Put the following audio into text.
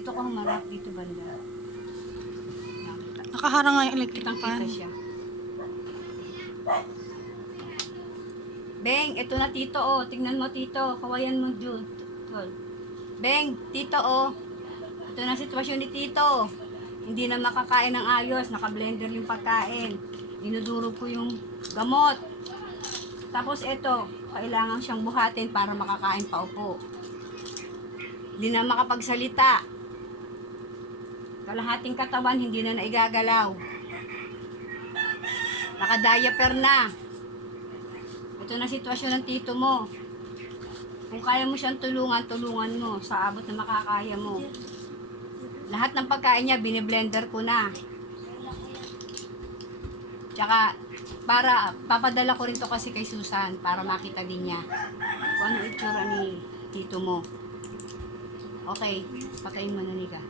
Dito ka humarap, dito banda. Nakaharang nga yung electric Kitang fan. kita siya. Beng, ito na tito oh. Tingnan mo tito. Kawayan mo Jun. Beng, tito oh. Ito na sitwasyon ni tito. Hindi na makakain ng ayos. Naka-blender yung pagkain. Dinudurog ko yung gamot. Tapos ito, kailangan siyang buhatin para makakain pa upo. Hindi na makapagsalita. Kalahating katawan hindi na naigagalaw. Naka-diaper na. Ito na sitwasyon ng tito mo. Kung kaya mo siyang tulungan, tulungan mo sa abot na makakaya mo. Lahat ng pagkain niya, biniblender ko na. Tsaka, papadala ko rin to kasi kay Susan para makita din niya kung ano itsura ni tito mo. Okay, patayin mo na niga.